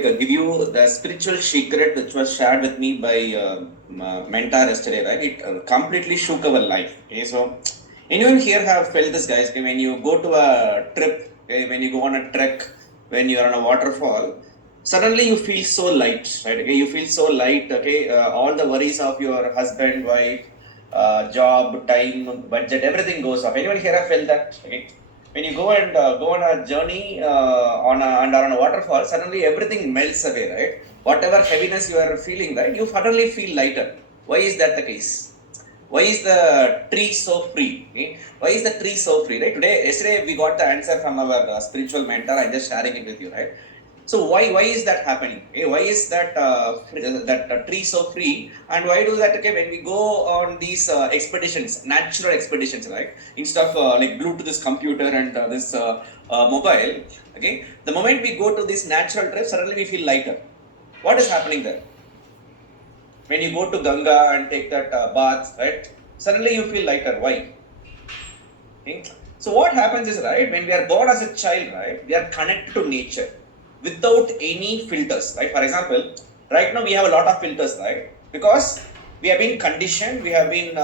give you the spiritual secret which was shared with me by mentor yesterday, right? It completely shook our life. Okay, so anyone here have felt this, guys? Okay, when you go to a trip, okay, when you go on a trek, when you are on a waterfall, suddenly you feel so light, right? Okay, you feel so light. Okay, all the worries of your husband, wife, job, time, budget, everything goes off. Anyone here have felt that? Okay, when you go on a journey on a waterfall, suddenly everything melts away, right? Whatever heaviness you are feeling, right, you suddenly feel lighter. Why is that the case? Why is the tree so free? Okay? Why is the tree so free? Right? Yesterday we got the answer from our spiritual mentor. I'm just sharing it with you, right? So why is that happening? Okay? Why is that tree so free? And why do that? Okay, when we go on these expeditions, natural expeditions, right? Instead of glued to this computer and this mobile, okay, the moment we go to this natural trip, suddenly we feel lighter. What is happening there? When you go to Ganga and take that bath, right? Suddenly you feel lighter. Why? Okay? So what happens is, right, when we are born as a child, right, we are connected to nature without any filters, right? For example, right now we have a lot of filters, right? Because we have been conditioned, we have been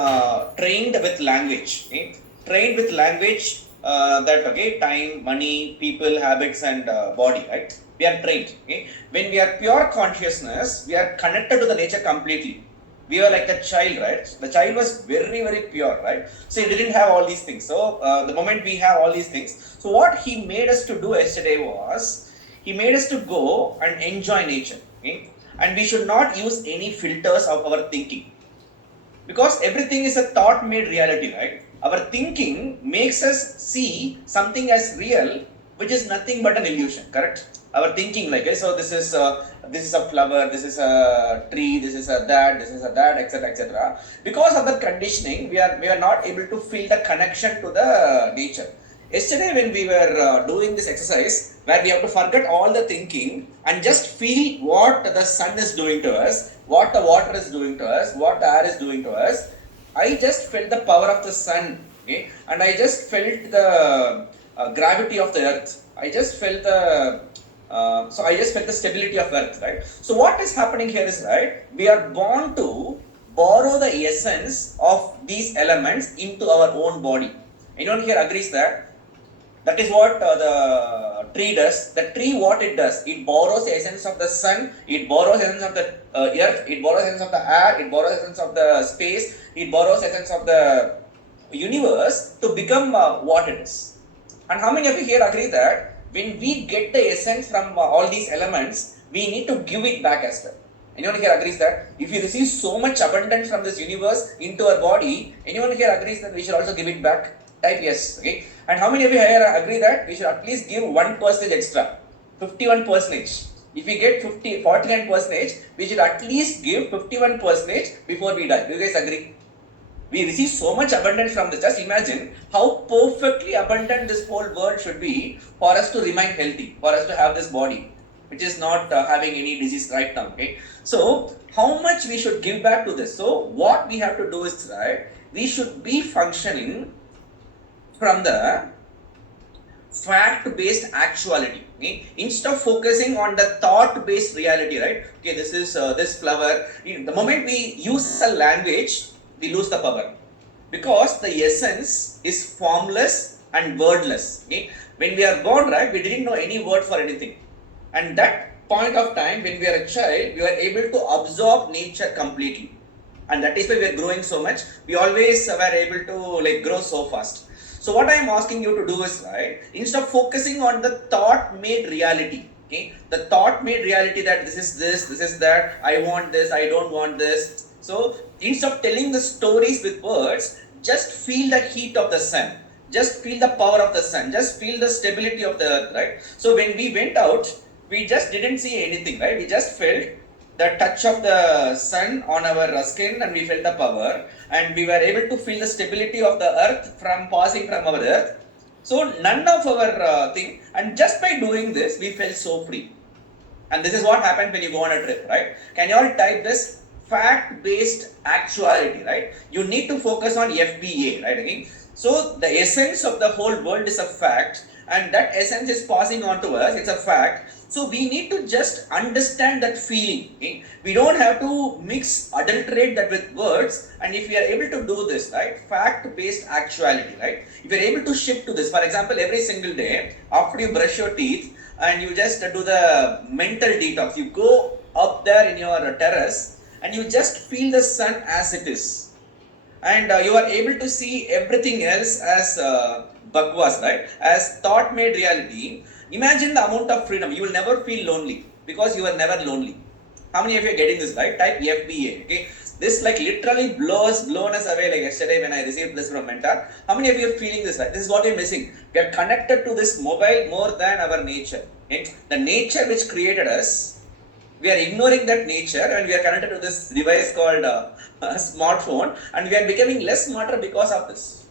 trained with language, okay? Trained with language that, okay, time, money, people, habits, and body, right? We are trained, okay? When we are pure consciousness, we are connected to the nature completely. We were like a child, right? The child was very, very pure, right? So he didn't have all these things. So the moment we have all these things, so what he made us to do yesterday was, he made us to go and enjoy nature, okay? And we should not use any filters of our thinking, because everything is a thought made reality, right? Our thinking makes us see something as real, which is nothing but an illusion, correct? Our thinking, like, so this is a flower, this is a tree, this is a that, this is a that, etc., etc. Because of the conditioning, we are not able to feel the connection to the nature. Yesterday when we were doing this exercise, where we have to forget all the thinking and just feel what the sun is doing to us, what the water is doing to us, what the air is doing to us, I just felt the power of the sun, okay? And I just felt the gravity of the earth. I just felt the I just felt the stability of earth, right? So what is happening here is, right, we are born to borrow the essence of these elements into our own body. Anyone here agrees that? That is what the tree does. The tree, what it does, it borrows the essence of the sun, it borrows the essence of the earth, it borrows the essence of the air, it borrows the essence of the space, it borrows the essence of the universe to become what it is. And how many of you here agree that when we get the essence from all these elements, we need to give it back as well? Anyone here agrees that if we receive so much abundance from this universe into our body, anyone here agrees that we should also give it back? Type yes, okay? And how many of you here agree that we should at least give 1% extra, 51%? If we get 49%, we should at least give 51% before we die. Do you guys agree? We receive so much abundance from this. Just imagine how perfectly abundant this whole world should be for us to remain healthy, for us to have this body, which is not having any disease right now, okay? So how much we should give back to this? So what we have to do is, right, we should be functioning from the fact-based actuality, okay? Instead of focusing on the thought-based reality, right? Okay, this is this flower. The moment we use a language, we lose the power, because the essence is formless and wordless, okay? When we are born, right, we didn't know any word for anything, and that point of time when we are a child, we are able to absorb nature completely, and that is why we are growing so much. We always were able to grow so fast. So what I am asking you to do is, right, instead of focusing on the thought made reality, okay, the thought made reality that this is that, I want this, I don't want this. So instead of telling the stories with words, just feel the heat of the sun, just feel the power of the sun, just feel the stability of the earth, right? So when we went out, we just didn't see anything, right? We just felt the touch of the sun on our skin, and we felt the power, and we were able to feel the stability of the earth from passing from our earth. So none of our thing, and just by doing this, we felt so free. And this is what happens when you go on a trip, right? Can you all type this? Fact-based actuality, right? You need to focus on FBA, right? Okay? So the essence of the whole world is a fact, and that essence is passing on to us. It's a fact. So we need to just understand that feeling. Okay? We don't have to adulterate that with words. And if we are able to do this, right, fact-based actuality, right, if you're able to shift to this, for example, every single day after you brush your teeth and you just do the mental detox, you go up there in your terrace and you just feel the sun as it is, and you are able to see everything else as bakwas, right, as thought made reality. Imagine the amount of freedom. You will never feel lonely because you are never lonely. How many of you are getting this, right? Type FBA. Okay, this like literally blown us away. Like yesterday when I received this from mentor. How many of you are feeling this, right? This is what we are missing. We are connected to this mobile more than our nature. Okay? The nature which created us, we are ignoring that nature and we are connected to this device called a smartphone, and we are becoming less smarter because of this.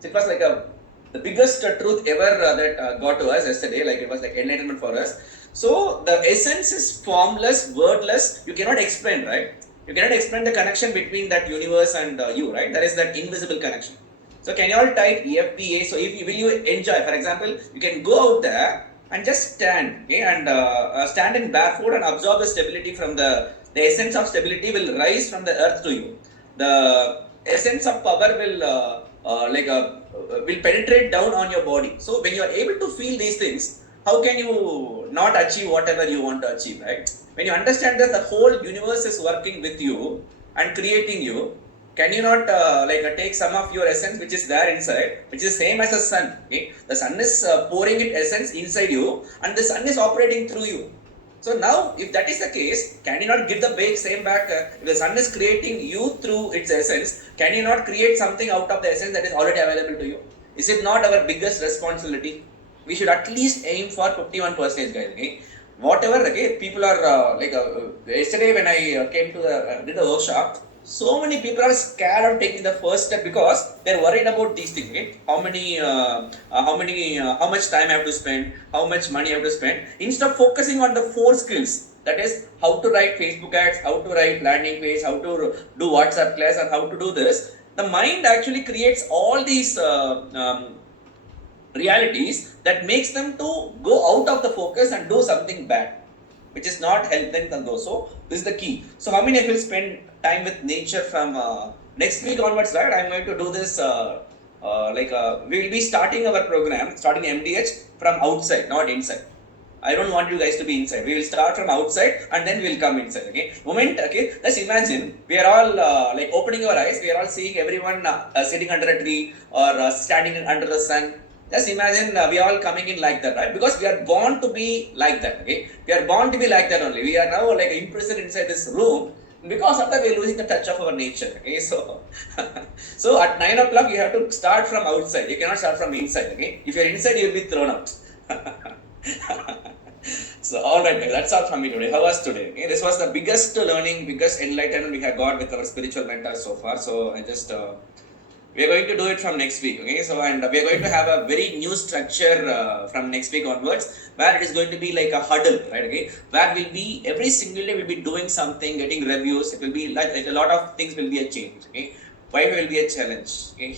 So it was like the biggest truth ever that got to us yesterday. Like it was like enlightenment for us. So the essence is formless, wordless. You cannot explain, right? You cannot explain the connection between that universe and you, right? There is that invisible connection. So can you all type EFPA? So if will you enjoy, for example, you can go out there and just stand, okay, and stand in barefoot and absorb the stability from the essence of stability will rise from the earth to you. The essence of power will penetrate down on your body. So when you are able to feel these things, how can you not achieve whatever you want to achieve, right? When you understand that the whole universe is working with you and creating you, can you not take some of your essence which is there inside, which is same as the sun? Okay? The sun is pouring its essence inside you, and the sun is operating through you. So now, if that is the case, can you not give the same back? If the sun is creating you through its essence, can you not create something out of the essence that is already available to you? Is it not our biggest responsibility? We should at least aim for 51%, guys. Okay? Whatever, okay, people are yesterday when I came to did the workshop, so many people are scared of taking the first step because they're worried about these things. Okay? How much time I have to spend, how much money I have to spend. Instead of focusing on the 4 skills, that is how to write Facebook ads, how to write landing page, how to do WhatsApp class, and how to do this. The mind actually creates all these realities that makes them to go out of the focus and do something bad, which is not helping them go. So this is the key. So how many of you will spend time with nature from next week onwards, right? I'm going to do this we will be starting our program, starting MDH from outside, not inside. I don't want you guys to be inside. We will start from outside and then we'll come inside. Okay. Okay. Let's imagine we are all opening our eyes. We are all seeing everyone sitting under a tree or standing under the sun. Just imagine we are all coming in like that, right? Because we are born to be like that. Okay. We are born to be like that only. We are now like imprisoned inside this room. Because of that, we are losing the touch of our nature. Okay, so so at 9 o'clock, you have to start from outside. You cannot start from inside. Okay, if you're inside, you'll be thrown out. So all right, guys, that's all from me today. How was today? Okay, this was the biggest learning, biggest enlightenment we have got with our spiritual mentors so far. So I just we are going to do it from next week. Okay, so and we are going to have a very new structure from next week onwards, where it is going to be like a huddle, right? Okay, where we'll be every single day we'll be doing something, getting reviews. It will be like a lot of things will be a change. Okay, why will be a challenge. Okay,